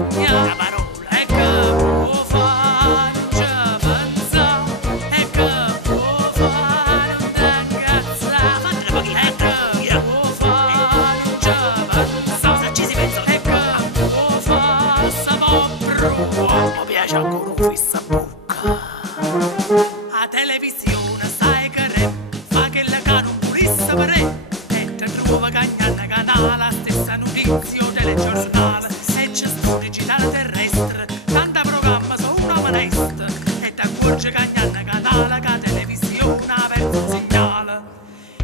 magna la parola e che può fare non ci pensa e che può fare non t'incazzare fatela pochino e che può fare non ci pensa se ci si pensa e che può fare sta popro mi piace ancora un fissa a bocca a televisione sai che re fa che la cano purissa per re e te trova cagnana canale la stessa notizia telegiornale e c'è sto digitale terrestre tanta programma su una manestra e ti accorge cagnana canale che televisione ha perso segnale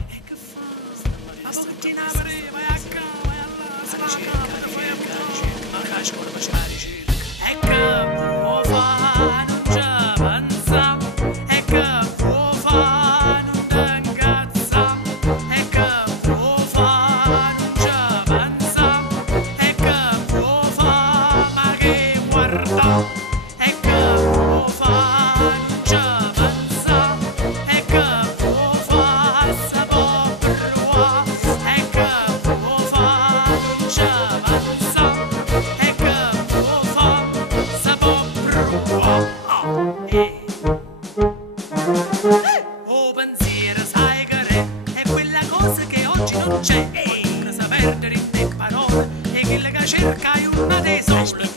e che fa sta manestra ma pochettino apre vai a ca vai a là se la camera fai a ca ma che scuola faceva la ricerca e che può fare non ci pensa e che può fare non t'ingazza e che può fare non ci pensa e che può fare ma che guarda e che può fare non ci pensa e che può fare sta popro e che può fare non ci pensa e che può fare sta popro oh pensiero sai che re è quella cosa che oggi non c'è qualcuno sa perdere in te parole e quella che cerca è una tesora